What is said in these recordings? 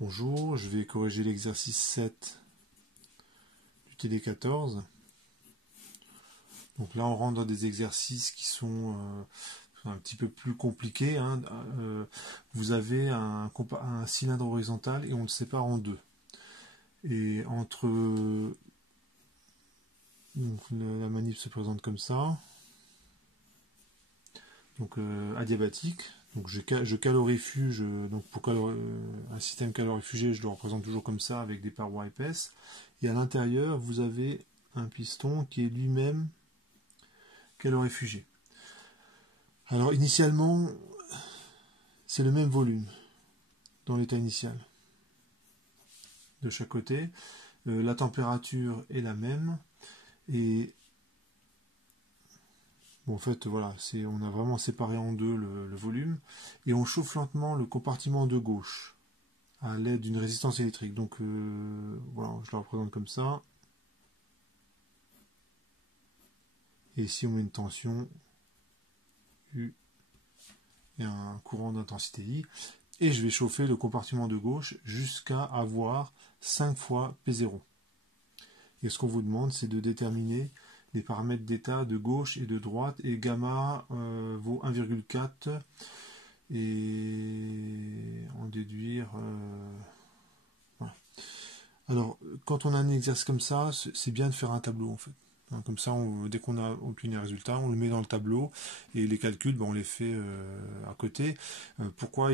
Bonjour, je vais corriger l'exercice 7 du TD14. Donc là, on rentre dans des exercices qui sont un petit peu plus compliqués. Vous avez un cylindre horizontal et on le sépare en deux. Et entre... Donc, la manip se présente comme ça. Donc adiabatique. Donc je calorifuge, donc pour un système calorifugé, je le représente toujours comme ça avec des parois épaisses. Et à l'intérieur, vous avez un piston qui est lui-même calorifugé. Alors initialement, c'est le même volume dans l'état initial de chaque côté. La température est la même. Et bon, en fait, voilà, on a vraiment séparé en deux le volume. Et on chauffe lentement le compartiment de gauche à l'aide d'une résistance électrique. Donc voilà, je la représente comme ça. Et ici on met une tension U et un courant d'intensité I. Et je vais chauffer le compartiment de gauche jusqu'à avoir 5 fois P0. Et ce qu'on vous demande, c'est de déterminer les paramètres d'état de gauche et de droite. Et gamma vaut 1,4. Et en déduire... voilà. Alors, quand on a un exercice comme ça, c'est bien de faire un tableau en fait. Comme ça, dès qu'on a obtenu un résultat, on le met dans le tableau et les calculs, on les fait à côté. Pourquoi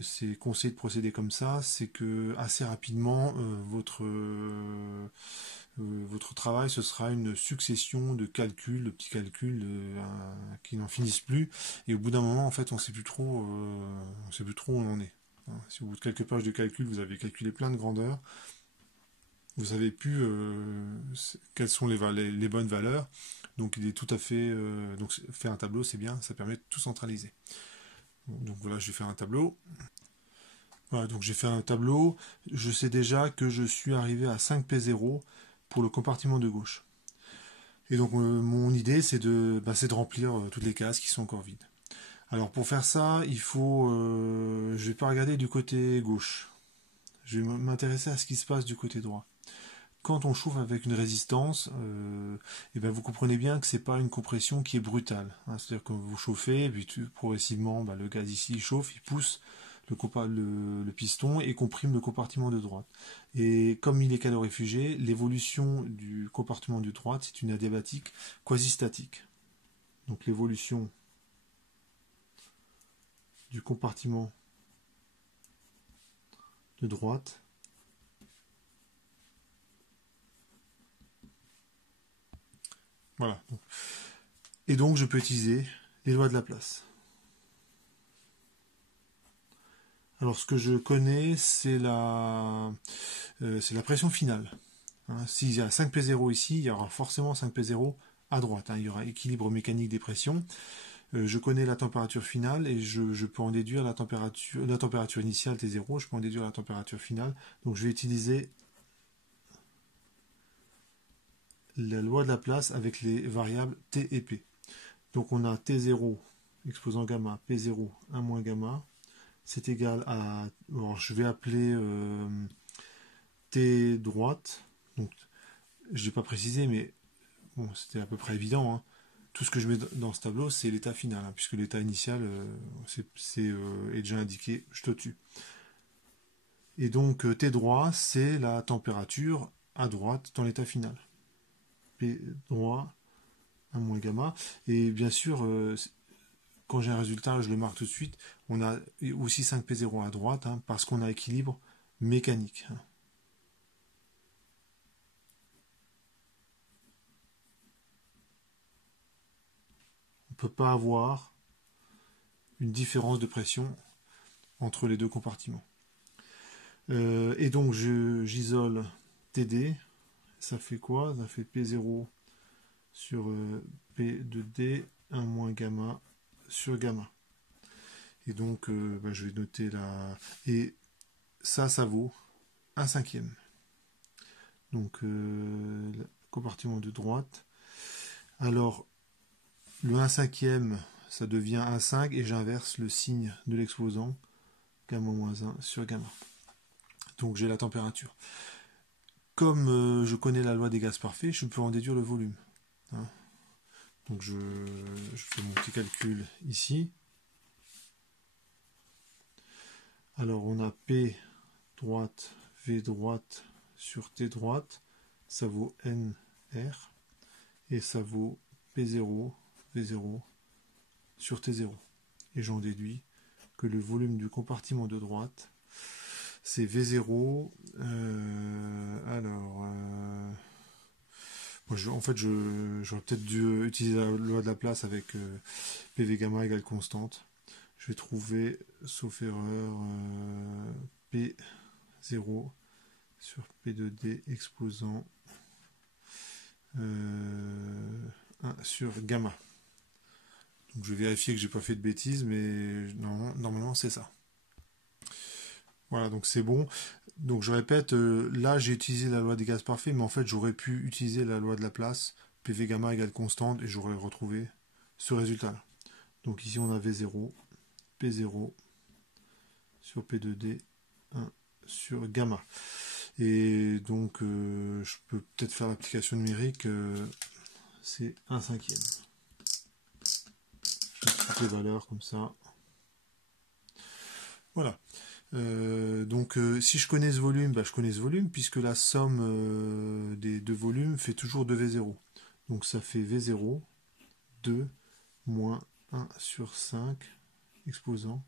c'est conseillé de procéder comme ça? C'est que assez rapidement, votre travail, ce sera une succession de calculs, de petits calculs qui n'en finissent plus. Et au bout d'un moment, en fait, on ne sait plus trop où on en est. Si au bout de quelques pages de calcul, vous avez calculé plein de grandeurs, vous savez plus quelles sont les bonnes valeurs. Donc il est tout à fait... donc faire un tableau, c'est bien, ça permet de tout centraliser. Donc voilà, je vais faire un tableau. Voilà, donc j'ai fait un tableau. Je sais déjà que je suis arrivé à 5P0 pour le compartiment de gauche. Et donc mon idée, c'est de remplir toutes les cases qui sont encore vides. Alors pour faire ça, je ne vais pas regarder du côté gauche. Je vais m'intéresser à ce qui se passe du côté droit. Quand on chauffe avec une résistance, vous comprenez bien que c'est pas une compression qui est brutale. C'est-à-dire que vous chauffez, et puis progressivement, le gaz ici il chauffe, il pousse le piston et comprime le compartiment de droite. Et comme il est calorifugé, l'évolution du compartiment de droite, c'est une adiabatique quasi-statique. Donc l'évolution du compartiment de droite voilà. Et donc je peux utiliser les lois de Laplace. Alors ce que je connais, c'est la pression finale. S'il y a 5P0 ici, il y aura forcément 5P0 à droite. Il y aura équilibre mécanique des pressions. Je connais la température finale et je peux en déduire la température initiale T0, je peux en déduire la température finale. Donc je vais utiliser la loi de Laplace avec les variables T et P. Donc on a T0 exposant gamma, P0, 1 moins gamma, c'est égal à... Alors je vais appeler T droite, donc je n'ai pas précisé, mais bon, c'était à peu près évident. Tout ce que je mets dans ce tableau, c'est l'état final, puisque l'état initial est déjà indiqué juste au-dessus. Et donc T droit, c'est la température à droite dans l'état final. P droit, 1 moins gamma. Et bien sûr, quand j'ai un résultat, je le marque tout de suite. On a aussi 5P0 à droite, parce qu'on a équilibre mécanique. On ne peut pas avoir une différence de pression entre les deux compartiments. Et donc j'isole TD, ça fait quoi? Ça fait P0 sur P de D, 1 moins gamma sur gamma. Et donc je vais noter là. Et ça vaut 1/5. Donc le compartiment de droite. Alors le 1/5, ça devient 1/5 et j'inverse le signe de l'exposant, gamma moins 1 sur gamma. Donc j'ai la température. Comme je connais la loi des gaz parfaits, je peux en déduire le volume. Hein. Donc je fais mon petit calcul ici. Alors on a P droite, V droite sur T droite, ça vaut NR, et ça vaut P0, V0 sur T0. Et j'en déduis que le volume du compartiment de droite, c'est V0. En fait, j'aurais peut-être dû utiliser la loi de la place avec PV gamma égale constante. Je vais trouver, sauf erreur, P0 sur P2D exposant 1 sur gamma. Donc je vais vérifier que j'ai pas fait de bêtises, mais normalement c'est ça. Voilà, donc c'est bon. Donc je répète, là j'ai utilisé la loi des gaz parfaits, mais en fait j'aurais pu utiliser la loi de la place, PV gamma égale constante, et j'aurais retrouvé ce résultat-là. Donc ici on a V0, P0 sur P2D, 1 sur gamma. Et donc je peux peut-être faire l'application numérique, c'est 1/5. Je mets toutes les valeurs comme ça. Voilà. Donc si je connais ce volume, je connais ce volume puisque la somme des deux volumes fait toujours 2V0. Donc ça fait V0, 2 moins 1 sur 5 exposant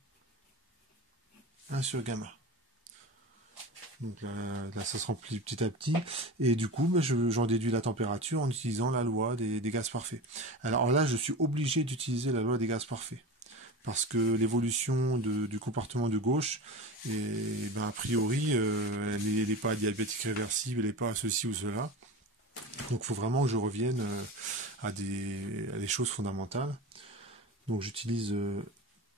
1 sur gamma. Donc là ça se remplit petit à petit. Et du coup, j'en déduis la température en utilisant la loi des gaz parfaits. Alors là, je suis obligé d'utiliser la loi des gaz parfaits. Parce que l'évolution du comportement de gauche, a priori, elle n'est pas diabétique réversible, elle n'est pas ceci ou cela. Donc il faut vraiment que je revienne à des choses fondamentales. Donc j'utilise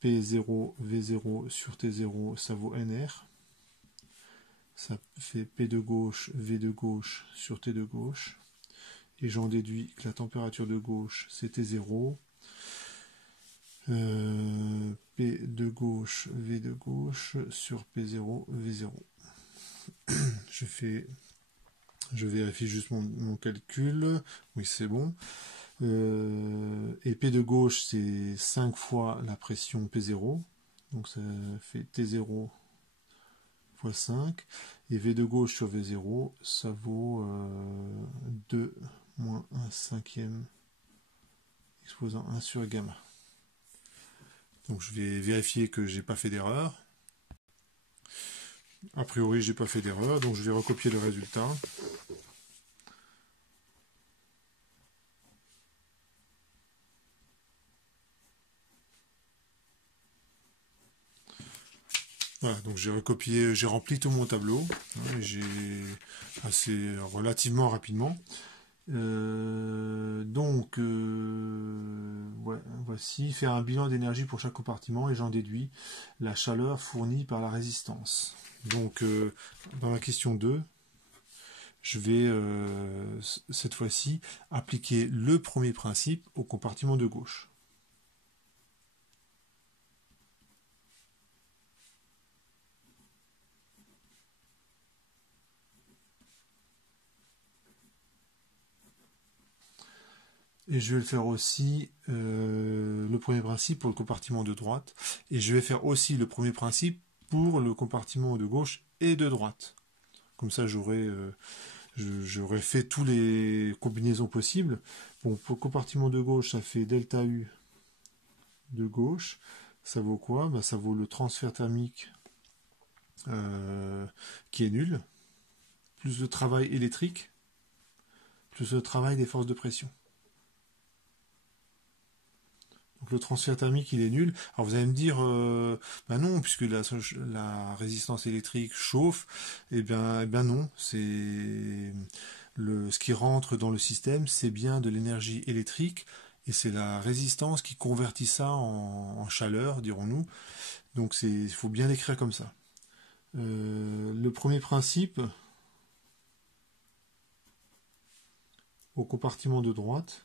P0, V0 sur T0, ça vaut NR. Ça fait P de gauche, V de gauche sur T de gauche. Et j'en déduis que la température de gauche, c'est T0. P de gauche, V de gauche sur P0, V0. Je vérifie juste mon calcul. Oui, c'est bon. Et P de gauche, c'est 5 fois la pression P0. Donc ça fait T0 fois 5. Et V de gauche sur V0, ça vaut 2 moins 1/5 exposant 1 sur gamma. Donc je vais vérifier que j'ai pas fait d'erreur. A priori, j'ai pas fait d'erreur, donc je vais recopier le résultat. Voilà, donc j'ai recopié, j'ai rempli tout mon tableau. Hein, j'ai assez relativement rapidement. Voici faire un bilan d'énergie pour chaque compartiment et j'en déduis la chaleur fournie par la résistance. Donc dans la question 2, je vais cette fois-ci appliquer le premier principe au compartiment de gauche. Et je vais le faire aussi le premier principe pour le compartiment de droite. Et je vais faire aussi le premier principe pour le compartiment de gauche et de droite. Comme ça, j'aurai fait toutes les combinaisons possibles. Bon, pour le compartiment de gauche, ça fait delta U de gauche. Ça vaut quoi? Ça vaut le transfert thermique qui est nul, plus le travail électrique, plus le travail des forces de pression. Donc le transfert thermique, il est nul. Alors vous allez me dire, non, puisque la résistance électrique chauffe. Eh bien non, ce qui rentre dans le système, c'est bien de l'énergie électrique, et c'est la résistance qui convertit ça en chaleur, dirons-nous. Donc il faut bien l'écrire comme ça. Le premier principe, au compartiment de droite,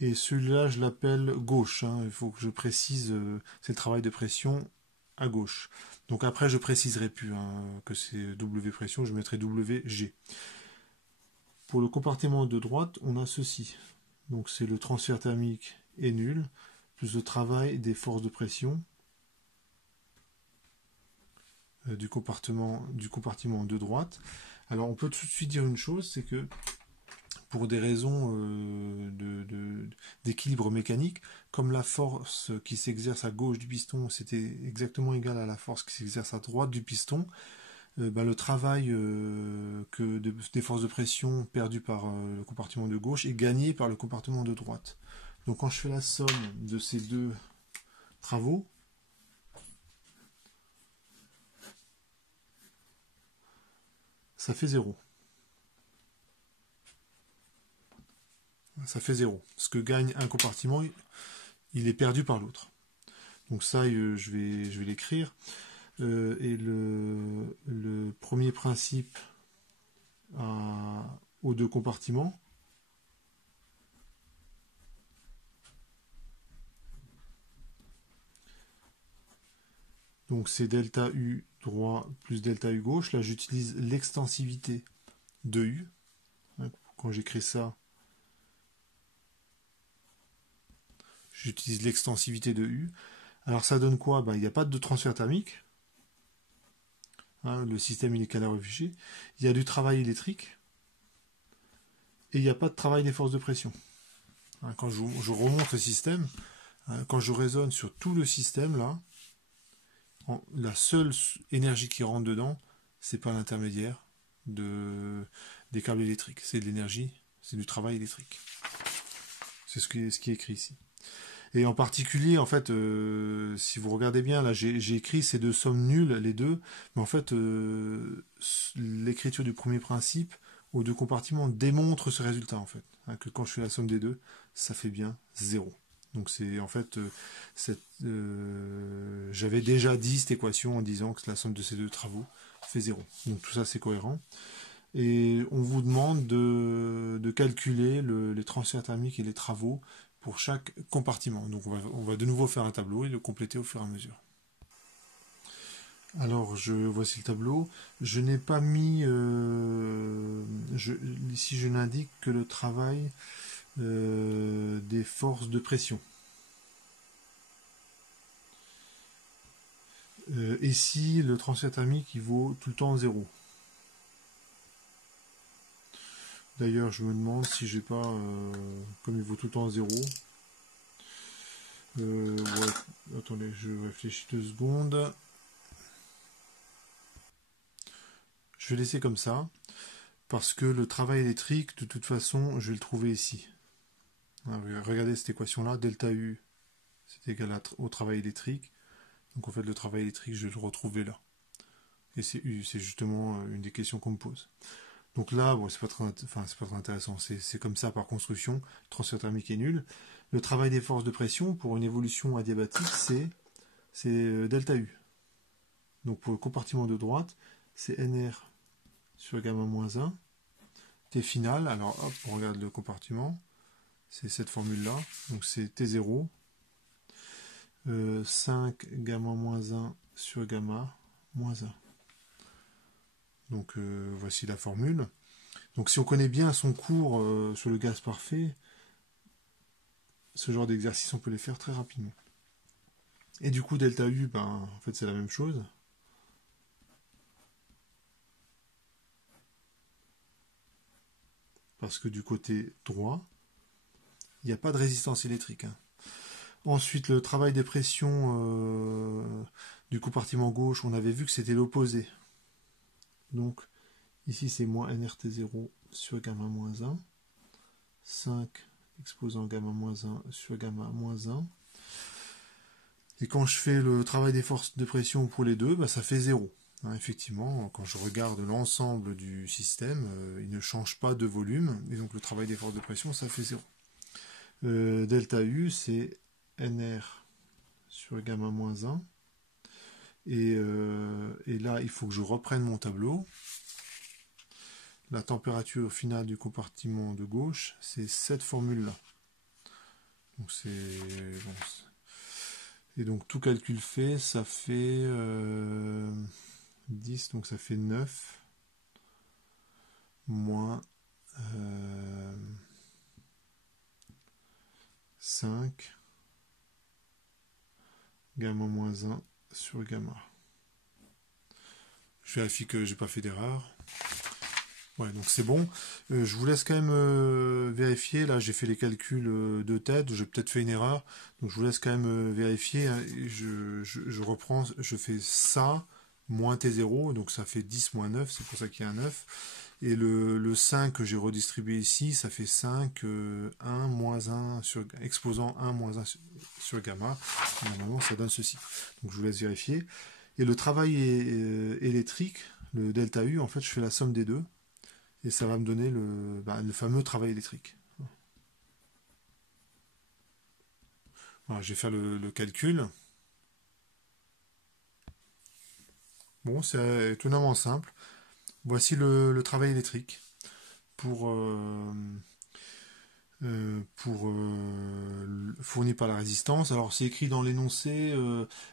Et celui-là, je l'appelle gauche, hein. Il faut que je précise, c'est le travail de pression à gauche. Donc après, je préciserai plus hein, que c'est W pression, je mettrai WG. Pour le compartiment de droite, on a ceci. Donc c'est le transfert thermique est nul, plus le travail des forces de pression du compartiment de droite. Alors on peut tout de suite dire une chose, c'est que pour des raisons d'équilibre mécanique, comme la force qui s'exerce à gauche du piston, c'était exactement égal à la force qui s'exerce à droite du piston, le travail des forces de pression perdues par le compartiment de gauche est gagné par le compartiment de droite. Donc quand je fais la somme de ces deux travaux, ça fait 0. Ça fait 0. Ce que gagne un compartiment, il est perdu par l'autre. Donc ça, je vais l'écrire. Et le premier principe aux deux compartiments, donc c'est delta U droit plus delta U gauche. Là, j'utilise l'extensivité de U. Quand j'écris ça, j'utilise l'extensivité de U. Alors ça donne quoi? Il n'y a pas de transfert thermique. Le système il est calorie fiché. Il y a du travail électrique. Et il n'y a pas de travail des forces de pression. Quand je remonte le système, quand je raisonne sur tout le système, là, la seule énergie qui rentre dedans, c'est pas l'intermédiaire des câbles électriques. C'est de l'énergie, c'est du travail électrique. C'est ce qui est écrit ici. Et en particulier, en fait, si vous regardez bien, là, j'ai écrit ces deux sommes nulles, les deux, mais en fait, l'écriture du premier principe aux deux compartiments démontre ce résultat, en fait. Que quand je fais la somme des deux, ça fait bien 0. Donc c'est en fait, j'avais déjà dit cette équation en disant que la somme de ces deux travaux fait 0. Donc tout ça c'est cohérent. Et on vous demande de calculer les transferts thermiques et les travaux pour chaque compartiment. Donc on va de nouveau faire un tableau et le compléter au fur et à mesure. Alors voici le tableau. Je n'ai pas mis ici je n'indique que le travail des forces de pression. Ici, le transfert thermique il vaut tout le temps 0. D'ailleurs, je me demande si j'ai pas, comme il vaut tout le temps 0. Ouais, attendez, je réfléchis 2 secondes. Je vais laisser comme ça, parce que le travail électrique, de toute façon, je vais le trouver ici. Regardez cette équation-là, delta U, c'est égal au travail électrique. Donc en fait, le travail électrique, je vais le retrouver là. Et c'est justement une des questions qu'on me pose. Donc là, bon, c'est pas très intéressant. C'est comme ça par construction. Le transfert thermique est nul. Le travail des forces de pression pour une évolution adiabatique, c'est delta U. Donc pour le compartiment de droite, c'est NR sur gamma moins 1. T final, alors hop, on regarde le compartiment. C'est cette formule-là. Donc c'est T0. 5 gamma moins 1 sur gamma moins 1. Donc voici la formule. Donc si on connaît bien son cours sur le gaz parfait, ce genre d'exercice on peut les faire très rapidement. Et du coup delta U, en fait c'est la même chose. Parce que du côté droit, il n'y a pas de résistance électrique. Ensuite, le travail des pressions du compartiment gauche, on avait vu que c'était l'opposé. Donc ici c'est moins nRT0 sur gamma moins 1. 5 exposant gamma moins 1 sur gamma moins 1. Et quand je fais le travail des forces de pression pour les deux, ça fait 0. Effectivement, quand je regarde l'ensemble du système, il ne change pas de volume, et donc le travail des forces de pression, ça fait 0. Delta U, c'est NR sur gamma moins 1. Et là, il faut que je reprenne mon tableau. La température finale du compartiment de gauche, c'est cette formule-là. Donc bon, et donc tout calcul fait, ça fait 10, donc ça fait 9 moins 5 gamma moins 1 sur gamma. Je vérifie que j'ai pas fait d'erreur. Ouais, donc c'est bon. Je vous laisse quand même vérifier. Là, j'ai fait les calculs de tête. J'ai peut-être fait une erreur. Donc, je vous laisse quand même vérifier, hein. Je reprends. Je fais ça moins T0. Donc, ça fait 10 moins 9. C'est pour ça qu'il y a un 9. Et le 5 que j'ai redistribué ici, ça fait 5, 1 moins 1 exposant 1 moins 1 sur gamma. Et normalement, ça donne ceci. Donc, je vous laisse vérifier. Et le travail électrique, le delta U, en fait, je fais la somme des deux. Et ça va me donner le fameux travail électrique. Voilà, je vais faire le calcul. Bon, c'est étonnamment simple. Voici le travail électrique pour, fourni par la résistance. Alors c'est écrit dans l'énoncé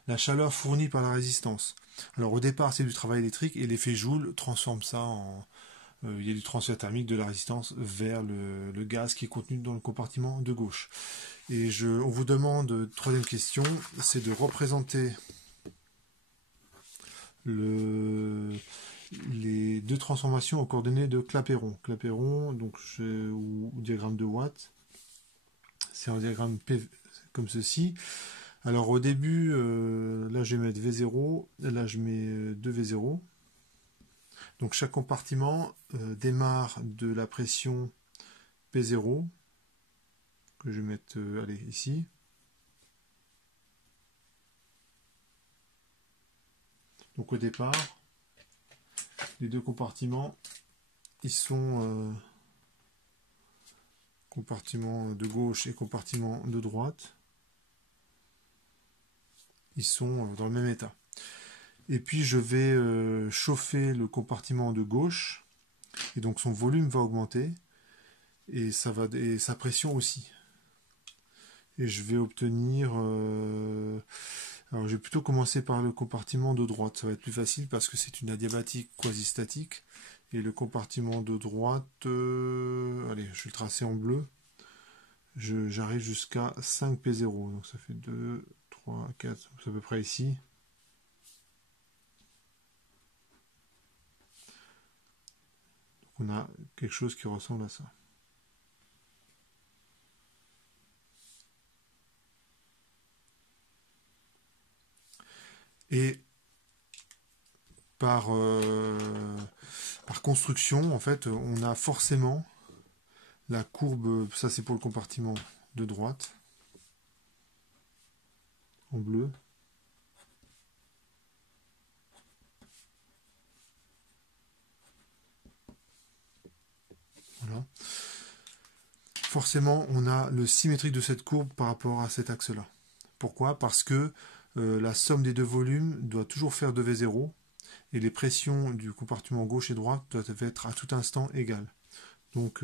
la chaleur fournie par la résistance. Alors au départ c'est du travail électrique et l'effet Joule transforme ça en, il y a du transfert thermique de la résistance vers le gaz qui est contenu dans le compartiment de gauche. Et on vous demande, troisième question, c'est de représenter les deux transformations aux coordonnées de Clapeyron. Clapeyron, donc ou diagramme de Watt, c'est un diagramme P comme ceci. Alors au début, là je vais mettre V0, là je mets 2V0. Donc chaque compartiment démarre de la pression P0, que je vais mettre allez, ici. Donc au départ, les deux compartiments, ils sont compartiment de gauche et compartiment de droite. Ils sont dans le même état. Et puis je vais chauffer le compartiment de gauche, et donc son volume va augmenter, et sa pression aussi. Et je vais obtenir... alors je vais plutôt commencer par le compartiment de droite, ça va être plus facile parce que c'est une adiabatique quasi-statique. Et le compartiment de droite, allez, je vais le tracer en bleu. J'arrive jusqu'à 5P0, donc ça fait 2, 3, 4, c'est à peu près ici. Donc on a quelque chose qui ressemble à ça. Et par construction, en fait, on a forcément la courbe, ça c'est pour le compartiment de droite, en bleu. Voilà. Forcément, on a le symétrique de cette courbe par rapport à cet axe-là. Pourquoi? Parce que la somme des deux volumes doit toujours faire 2V0 et les pressions du compartiment gauche et droite doivent être à tout instant égales. Donc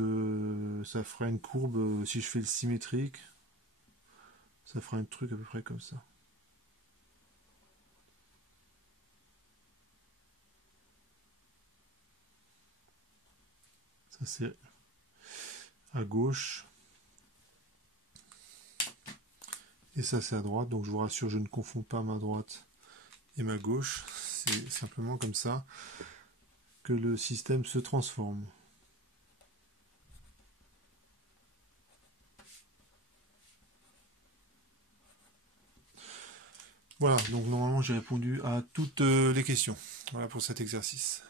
ça fera une courbe, si je fais le symétrique, ça fera un truc à peu près comme ça. Ça c'est à gauche. Et ça c'est à droite. Donc je vous rassure, je ne confonds pas ma droite et ma gauche. C'est simplement comme ça que le système se transforme. Voilà, donc normalement j'ai répondu à toutes les questions. Voilà pour cet exercice.